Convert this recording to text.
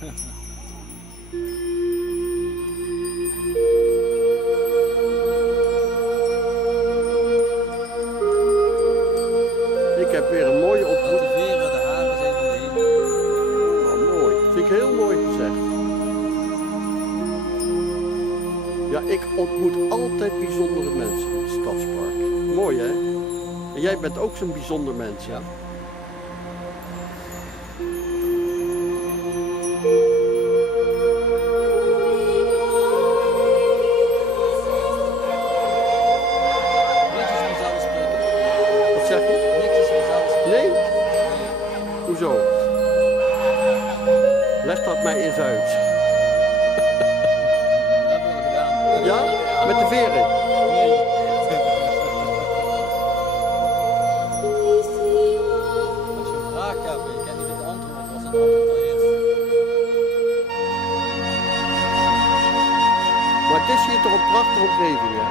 Ik heb weer een mooie ontmoeting. De veren, de haren zijn van de hemel. Oh, mooi. Vind ik heel mooi gezegd. Ja, ik ontmoet altijd bijzondere mensen in het stadspark. Mooi, hè? En jij bent ook zo'n bijzonder mens, ja? Niks is vanzelfsprekend. Wat zeg je? Niks is vanzelfsprekend. Nee? Hoezo? Leg dat mij eens uit. Dat hebben we al gedaan. Ja? Met de veren? Nee. Als je een vraag hebt en je kent niet het antwoord, was het antwoord al eerst. Maar het is hier toch een prachtige omgeving, hè?